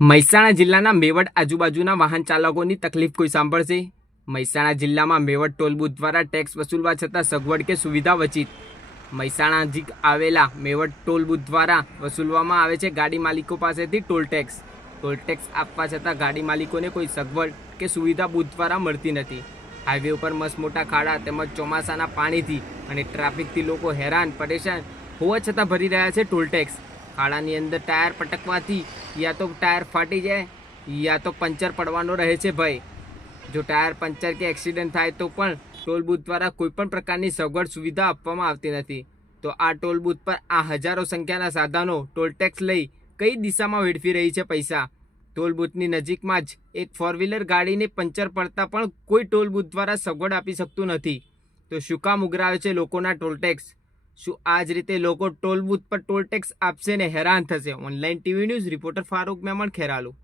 મહેસાણા જિલ્લાના મેવડ આજુબાજુના વાહન ચાલકોની તકલીફ કોઈ સાંભળશે? મહેસાણા જિલ્લામાં મેવડ ટોલ બૂથ દ્વારા ટેક્સ વસૂલવા છતાં સગવડ કે સુવિધા વંચિત? મહેસાણા નજીક આવેલા મેવડ ટોલ બૂથ દ્વારા વસૂલવામાં આવે છે ગાડી માલિકો પાસેથી ટોલ ટેક્સ. ટોલ ટેક્સ આપવા છતાં ગાડી માલિકોને કોઈ સગવડ કે સુવિધા બુથ દ્વારા મળતી નથી. હાઈવે ઉપર મસ્ત મોટા ખાડા તેમજ ચોમાસાના પાણીથી અને ટ્રાફિકથી લોકો હેરાન, પરેશાન હોવા છતાં ભરી રહ્યા છે ટોલ ટેક્સ. ખાડાની અંદર ટાયર પટકવાથી યા તો ટાયર ફાટી જાય, યા તો પંચર પડવાનો રહે છે ભય જો ટાયર પંચર કે એક્સિડન્ટ થાય તો પણ ટોલ બૂથ દ્વારા કોઈપણ પ્રકારની સગવડ સુવિધા આપવામાં આવતી નથી. તો આ ટોલ બૂથ પર આ હજારો સંખ્યાના સાધનો ટોલ ટેક્સ લઈ કઈ દિશામાં વેડફી રહી છે પૈસા? ટોલ બૂથની નજીકમાં જ એક ફોર વ્હીલર ગાડીને પંચર પડતા પણ કોઈ ટોલ બૂથ દ્વારા સગવડ આપી શકતું નથી. તો શું કામ ઉઘરાવે છે લોકોના ટોલ ટેક્સ? શું આ જ રીતે લોકો ટોલ બુથ પર ટોલ ટેક્સ આપશે ને? હેરાન થશે. Online TV news, reporter Farooq Memon, Kheralu.